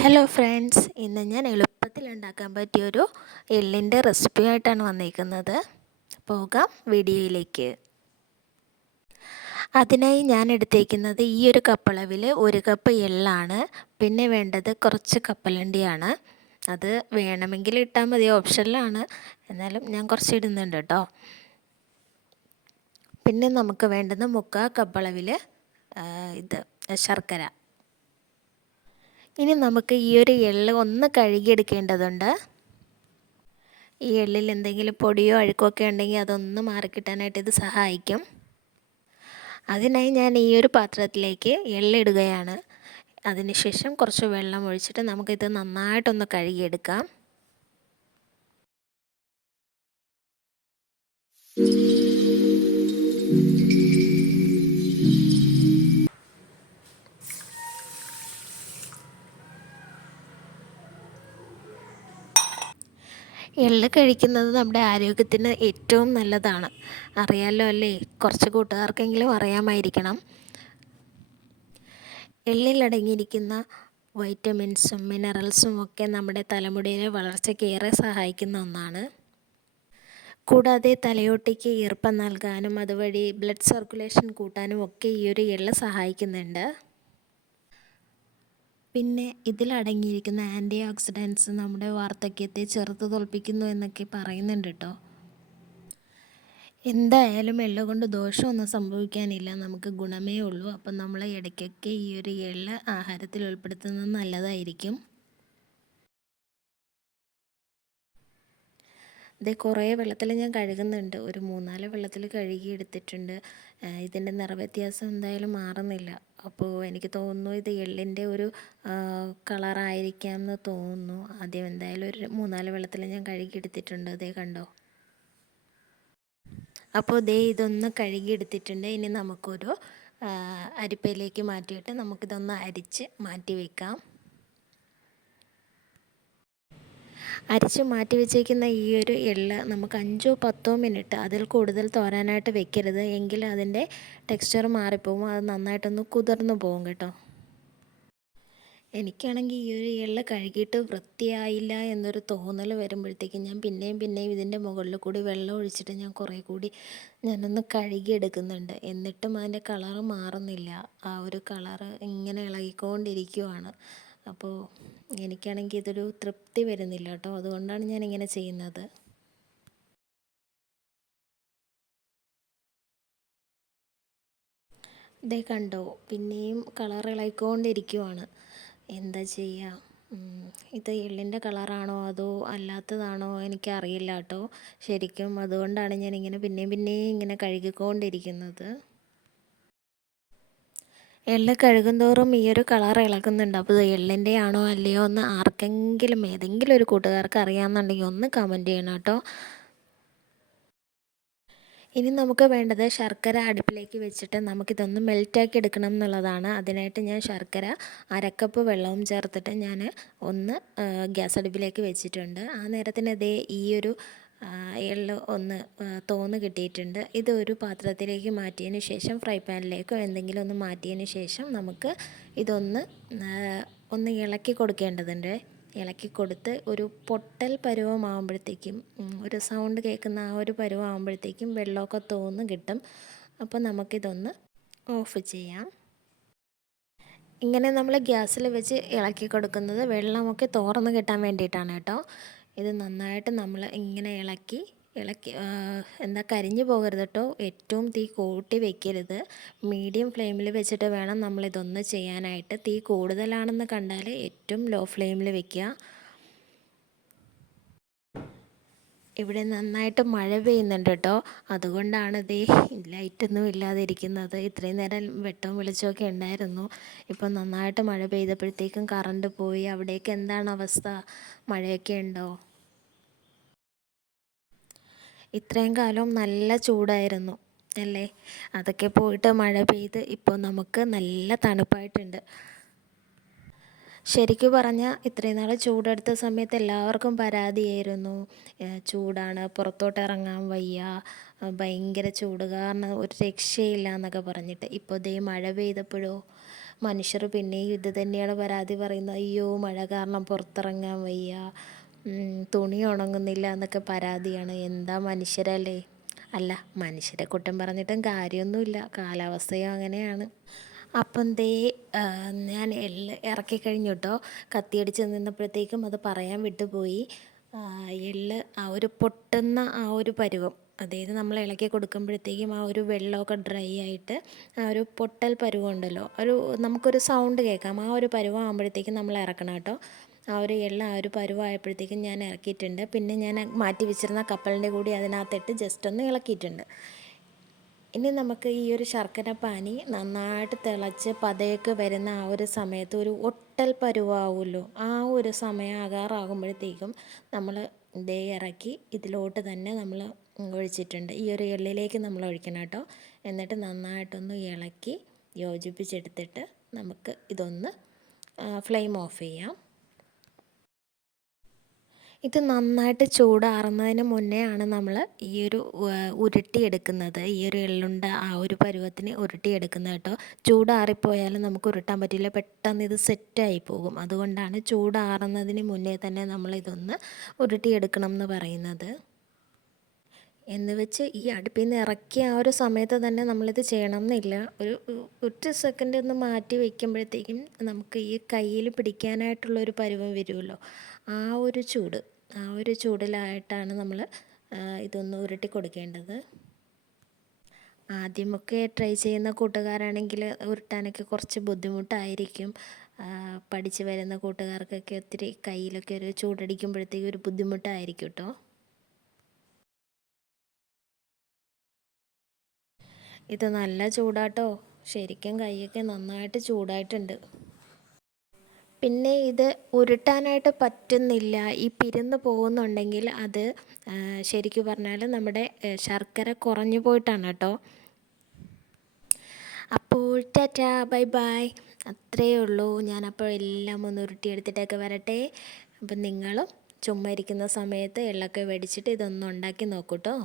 Hello friends, ഇന്ന് ഞാൻ എളുപ്പത്തിൽ ഉണ്ടാക്കാൻ പറ്റിയൊരു എള്ളിൻ്റെ റെസിപ്പി ആയിട്ടാണ് വന്നിരിക്കുന്നത്. പോകാം വീഡിയോയിലേക്ക്. അതിനായി ഞാൻ എടുത്തേക്കുന്നത് ഈ ഒരു കപ്പളവിൽ 1 കപ്പ് എള്ളാണ്. പിന്നെ വേണ്ടത് കുറച്ച് കപ്പലണ്ടിയാണ്. അത് വേണമെങ്കിൽ ഇട്ടാൽ മതി, ഓപ്ഷനിലാണ്. എന്നാലും ഞാൻ കുറച്ച് ഇടുന്നുണ്ട് കേട്ടോ. പിന്നെ നമുക്ക് വേണ്ടത് 3/4 കപ്പളവിൽ ശർക്കര. ഇനി നമുക്ക് ഈ ഒരു എള്ള് ഒന്ന് കഴുകിയെടുക്കേണ്ടതുണ്ട്. ഈ എള്ളിൽ എന്തെങ്കിലും പൊടിയോ അഴുക്കോ ഒക്കെ ഉണ്ടെങ്കിൽ അതൊന്ന് മാറിക്കിട്ടാനായിട്ട് ഇത് സഹായിക്കും. അതിനായി ഞാൻ ഈ ഒരു പാത്രത്തിലേക്ക് എള്ളിടുകയാണ്. അതിനുശേഷം കുറച്ച് വെള്ളം ഒഴിച്ചിട്ട് നമുക്കിത് നന്നായിട്ടൊന്ന് കഴുകിയെടുക്കാം. എള്ള് കഴിക്കുന്നത് നമ്മുടെ ആരോഗ്യത്തിന് ഏറ്റവും നല്ലതാണ്. അറിയാമല്ലോ അല്ലേ? കുറച്ച് കൂട്ടുകാർക്കെങ്കിലും അറിയാമായിരിക്കണം. എള്ളിൽ അടങ്ങിയിരിക്കുന്ന വൈറ്റമിൻസും മിനറൽസും ഒക്കെ നമ്മുടെ തലമുടിയിലെ വളർച്ചയ്ക്ക് ഏറെ സഹായിക്കുന്ന ഒന്നാണ്. കൂടാതെ തലയോട്ടിക്ക് ഈർപ്പം നൽകാനും അതുവഴി ബ്ലഡ് സർക്കുലേഷൻ കൂട്ടാനും ഒക്കെ ഈ ഒരു എള്ള് സഹായിക്കുന്നുണ്ട്. പിന്നെ ഇതിലടങ്ങിയിരിക്കുന്ന ആൻറ്റി ഓക്സിഡൻസ് നമ്മുടെ വാർദ്ധക്യത്തെ ചെറുത്ത് തോൽപ്പിക്കുന്നു എന്നൊക്കെ പറയുന്നുണ്ട് കേട്ടോ. എന്തായാലും എള്ള് കൊണ്ട് ദോഷമൊന്നും സംഭവിക്കാനില്ല, നമുക്ക് ഗുണമേ ഉള്ളൂ. അപ്പം നമ്മൾ ഇടയ്ക്കൊക്കെ ഈ ഒരു എള്ള് ആഹാരത്തിൽ ഉൾപ്പെടുത്തുന്നത് നല്ലതായിരിക്കും. ഇത് കുറേ വെള്ളത്തിൽ ഞാൻ കഴുകുന്നുണ്ട്, ഒരു 3-4 വെള്ളത്തിൽ കഴുകി എടുത്തിട്ടുണ്ട്. ഇതിൻ്റെ നിറവ്യത്യാസം എന്തായാലും മാറുന്നില്ല. അപ്പോൾ എനിക്ക് തോന്നുന്നു ഇത് എള്ളിൻ്റെ ഒരു കളറായിരിക്കാം എന്ന് തോന്നുന്നു. ആദ്യം എന്തായാലും ഒരു 3-4 വെള്ളത്തിൽ ഞാൻ കഴുകി എടുത്തിട്ടുണ്ട്. അതേ കണ്ടോ. അപ്പോൾ ഇതൊന്ന് കഴുകി എടുത്തിട്ടുണ്ട്. ഇനി നമുക്കൊരു അരിപ്പയിലേക്ക് മാറ്റിയിട്ട് നമുക്കിതൊന്ന് അരിച്ച് മാറ്റി വയ്ക്കാം. അരിച്ച് മാറ്റി വെച്ചേക്കുന്ന ഈ ഒരു എള്ള് നമുക്ക് 5-10 മിനിറ്റ് അതിൽ കൂടുതൽ തോരാനായിട്ട് വെക്കരുത്. എങ്കിൽ അതിൻ്റെ ടെക്സ്ചർ മാറിപ്പോകും, അത് നന്നായിട്ടൊന്ന് കുതിർന്നു പോകും കേട്ടോ. എനിക്കാണെങ്കിൽ ഈ ഒരു എള്ള് കഴുകിയിട്ട് വൃത്തിയായില്ല എന്നൊരു തോന്നൽ വരുമ്പോഴത്തേക്കും ഞാൻ പിന്നെയും ഇതിൻ്റെ മുകളിൽ കൂടി വെള്ളം ഒഴിച്ചിട്ട് ഞാൻ കുറേ കൂടി ഞാനൊന്ന് കഴുകിയെടുക്കുന്നുണ്ട്. എന്നിട്ടും അതിൻ്റെ കളറ് മാറുന്നില്ല. ആ ഒരു കളറ് ഇങ്ങനെ ഇളകിക്കൊണ്ടിരിക്കുവാണ്. അപ്പോൾ എനിക്കാണെങ്കിൽ ഇതൊരു തൃപ്തി വരുന്നില്ല കേട്ടോ. അതുകൊണ്ടാണ് ഞാനിങ്ങനെ ചെയ്യുന്നത്. കണ്ടോ, പിന്നെയും കളർ ഇളകിക്കൊണ്ടിരിക്കുവാണ്. എന്താ ചെയ്യുക? ഇത് എള്ളിൻ്റെ കളറാണോ അതോ അല്ലാത്തതാണോ എനിക്കറിയില്ല കേട്ടോ ശരിക്കും. അതുകൊണ്ടാണ് ഞാനിങ്ങനെ പിന്നെയും ഇങ്ങനെ കഴുകിക്കൊണ്ടിരിക്കുന്നത്. എള്ള് കഴുകുന്തോറും ഈ ഒരു കളർ ഇളകുന്നുണ്ട്. അപ്പോൾ എള്ളിൻ്റെ ആണോ അല്ലയോ എന്ന് ആർക്കെങ്കിലും ഏതെങ്കിലും ഒരു കൂട്ടുകാർക്ക് അറിയാമെന്നുണ്ടെങ്കിൽ ഒന്ന് കമൻറ്റ് ചെയ്യണം കേട്ടോ. ഇനി നമുക്ക് വേണ്ടത് ശർക്കര അടുപ്പിലേക്ക് വെച്ചിട്ട് നമുക്കിതൊന്ന് മെൽറ്റാക്കി എടുക്കണം എന്നുള്ളതാണ്. അതിനായിട്ട് ഞാൻ ശർക്കര 1/2 കപ്പ് വെള്ളവും ചേർത്തിട്ട് ഞാൻ ഒന്ന് ഗ്യാസ് അടുപ്പിലേക്ക് വെച്ചിട്ടുണ്ട്. ആ നേരത്തിന് ഈ ഒരു എള്ള് ഒന്ന് തോന്ന് കിട്ടിയിട്ടുണ്ട്. ഇത് ഒരു പാത്രത്തിലേക്ക് മാറ്റിയതിന് ശേഷം ഫ്രൈ പാനിലേക്കോ എന്തെങ്കിലും ഒന്ന് മാറ്റിയതിന് ശേഷം നമുക്ക് ഇതൊന്ന് ഇളക്കി കൊടുക്കേണ്ടതുണ്ട്. ഇളക്കി കൊടുത്ത് ഒരു പൊട്ടൽ പരുവമാകുമ്പോഴത്തേക്കും, ഒരു സൗണ്ട് കേൾക്കുന്ന ആ ഒരു പരുവമാകുമ്പോഴത്തേക്കും വെള്ളമൊക്കെ തോന്ന് കിട്ടും. അപ്പോൾ നമുക്കിതൊന്ന് ഓഫ് ചെയ്യാം. ഇങ്ങനെ നമ്മൾ ഗ്യാസിൽ വെച്ച് ഇളക്കി കൊടുക്കുന്നത് വെള്ളമൊക്കെ തോർന്ന് കിട്ടാൻ വേണ്ടിയിട്ടാണ് കേട്ടോ. ഇത് നന്നായിട്ട് നമ്മൾ ഇങ്ങനെ ഇളക്കി കരിഞ്ഞു പോകരുത് കേട്ടോ. ഏറ്റവും തീ കൂട്ടി വെക്കരുത്, മീഡിയം ഫ്ലെയിമിൽ വെച്ചിട്ട് വേണം നമ്മളിതൊന്ന് ചെയ്യാനായിട്ട്. തീ കൂടുതലാണെന്ന് കണ്ടാൽ ഏറ്റവും ലോ ഫ്ലെയിമിൽ വെക്കുക. ഇവിടെ നന്നായിട്ട് മഴ പെയ്യുന്നുണ്ട് കേട്ടോ. അതുകൊണ്ടാണ് ലൈറ്റൊന്നും ഇല്ലാതിരിക്കുന്നത്. ഇത്രയും നേരം വെട്ടവും വെളിച്ചമൊക്കെ ഉണ്ടായിരുന്നു. ഇപ്പം നന്നായിട്ട് മഴ പെയ്തപ്പോഴത്തേക്കും കറണ്ട് പോയി. അവിടേക്ക് എന്താണ് അവസ്ഥ? മഴയൊക്കെ ഉണ്ടോ? ഇത്രയും കാലം നല്ല ചൂടായിരുന്നു അല്ലേ? അതൊക്കെ പോയിട്ട് മഴ പെയ്ത് ഇപ്പോൾ നമുക്ക് നല്ല തണുപ്പായിട്ടുണ്ട്. ശരിക്കും പറഞ്ഞാൽ ഇത്രയും നാൾ ചൂടെടുത്ത സമയത്ത് എല്ലാവർക്കും പരാതിയായിരുന്നു, ചൂടാണ്, പുറത്തോട്ട് ഇറങ്ങാൻ വയ്യ, ഭയങ്കര ചൂട് കാരണം ഒരു രക്ഷയില്ല എന്നൊക്കെ പറഞ്ഞിട്ട്. ഇപ്പോൾ മഴ പെയ്തപ്പോഴോ മനുഷ്യർ പിന്നെയും ഇത് തന്നെയാണ് പരാതി പറയുന്നത്. അയ്യോ മഴ കാരണം പുറത്തിറങ്ങാൻ വയ്യ, തുണി ഉണങ്ങുന്നില്ല എന്നൊക്കെ പരാതിയാണ്. എന്താ മനുഷ്യരല്ലേ. അല്ല, മനുഷ്യരെ കുറ്റം പറഞ്ഞിട്ടും കാര്യമൊന്നുമില്ല, കാലാവസ്ഥയും അങ്ങനെയാണ്. അപ്പം ദേ ഞാൻ ഇറക്കി കഴിഞ്ഞു കേട്ടോ. കത്തിയടിച്ച് നിന്നപ്പോഴത്തേക്കും അത് പറയാൻ വിട്ടുപോയി. എള്ള് ആ ഒരു പൊട്ടുന്ന ആ ഒരു പരുവം, അതായത് നമ്മൾ ഇളക്കി കൊടുക്കുമ്പോഴത്തേക്കും ആ ഒരു വെള്ളമൊക്കെ ഡ്രൈ ആയിട്ട് ആ ഒരു പൊട്ടൽ പരുവം ഉണ്ടല്ലോ, നമുക്കൊരു സൗണ്ട് കേൾക്കാം. ആ ഒരു പരുവം ആകുമ്പോഴത്തേക്കും നമ്മൾ ഇറക്കണം കേട്ടോ. ആ ഒരു ആ ഒരു പരുവമായപ്പോഴത്തേക്കും ഞാൻ ഇറക്കിയിട്ടുണ്ട്. പിന്നെ ഞാൻ മാറ്റി വെച്ചിരുന്ന കപ്പലിൻ്റെ കൂടി അതിനകത്തിട്ട് ജസ്റ്റ് ഒന്ന് ഇളക്കിയിട്ടുണ്ട്. ഇനി നമുക്ക് ഈ ഒരു ശർക്കര പാനി നന്നായിട്ട് തിളച്ച് പതയൊക്കെ വരുന്ന ആ ഒരു സമയത്ത് ഒരു ഒട്ടൽ പരുവാവുമല്ലോ, ആ ഒരു സമയം ആകാറാകുമ്പോഴത്തേക്കും നമ്മൾ ഇതേ ഇറക്കി ഇതിലോട്ട് തന്നെ നമ്മൾ ഒഴിച്ചിട്ടുണ്ട്. ഈ ഒരു എള്ളിലേക്ക് നമ്മൾ ഒഴിക്കണം കേട്ടോ. എന്നിട്ട് നന്നായിട്ടൊന്ന് ഇളക്കി യോജിപ്പിച്ചെടുത്തിട്ട് നമുക്ക് ഇതൊന്ന് ഫ്ലെയിം ഓഫ് ചെയ്യാം. ഇത് നന്നായിട്ട് ചൂടാറുന്നതിന് മുന്നേ ആണ് നമ്മൾ ഈ ഒരു ഉരുട്ടിയെടുക്കുന്നത്. ഈ ഒരു എള്ളുണ്ട ആ ഒരു പരുവത്തിന് ഉരുട്ടിയെടുക്കുന്നത് കേട്ടോ. ചൂടാറിപ്പോയാലും നമുക്ക് ഉരുട്ടാൻ പറ്റില്ല, പെട്ടെന്ന് ഇത് സെറ്റായി പോകും. അതുകൊണ്ടാണ് ചൂടാറുന്നതിന് മുന്നേ തന്നെ നമ്മളിതൊന്ന് ഉരുട്ടിയെടുക്കണം എന്ന് പറയുന്നത്. എന്ന് വെച്ച് ഈ അടുപ്പിൽ നിന്ന് ഇറക്കിയ ആ ഒരു സമയത്ത് തന്നെ നമ്മളിത് ചെയ്യണം എന്നില്ല. ഒരു സെക്കൻഡ് ഒന്ന് മാറ്റി വയ്ക്കുമ്പോഴത്തേക്കും നമുക്ക് ഈ കയ്യിൽ പിടിക്കാനായിട്ടുള്ളൊരു പരുവം വരുമല്ലോ, ആ ഒരു ചൂടിലായിട്ടാണ് നമ്മൾ ഇതൊന്ന് ഉരുട്ടി കൊടുക്കേണ്ടത്. ആദ്യമൊക്കെ ട്രൈ ചെയ്യുന്ന കൂട്ടുകാരാണെങ്കിൽ ഉരുട്ടാനൊക്കെ കുറച്ച് ബുദ്ധിമുട്ടായിരിക്കും. പഠിച്ച് വരുന്ന കൂട്ടുകാർക്കൊക്കെ ഒത്തിരി കയ്യിലൊക്കെ ഒരു ചൂടടിക്കുമ്പോഴത്തേക്കും ഒരു ബുദ്ധിമുട്ടായിരിക്കും കേട്ടോ. ഇത് നല്ല ചൂടാട്ടോ, ശരിക്കും കൈയൊക്കെ നന്നായിട്ട് ചൂടായിട്ടുണ്ട്. പിന്നെ ഇത് ഉരുട്ടാനായിട്ട് പറ്റുന്നില്ല, ഈ പിരുന്ന് പോകുന്നുണ്ടെങ്കിൽ അത് ശരിക്കും പറഞ്ഞാൽ നമ്മുടെ ശർക്കര കുറഞ്ഞു പോയിട്ടാണ് കേട്ടോ. അപ്പോൾ ടാറ്റാ ബൈ ബൈ, അത്രയേ ഉള്ളൂ. ഞാനപ്പോൾ എല്ലാം ഒന്ന് ഉരുട്ടിയെടുത്തിട്ടൊക്കെ വരട്ടെ. അപ്പം നിങ്ങളും ചുമ്മാ ഇരിക്കുന്ന സമയത്ത് എള്ളൊക്കെ വെടിച്ചിട്ട് ഇതൊന്നും ഉണ്ടാക്കി നോക്കൂ കേട്ടോ.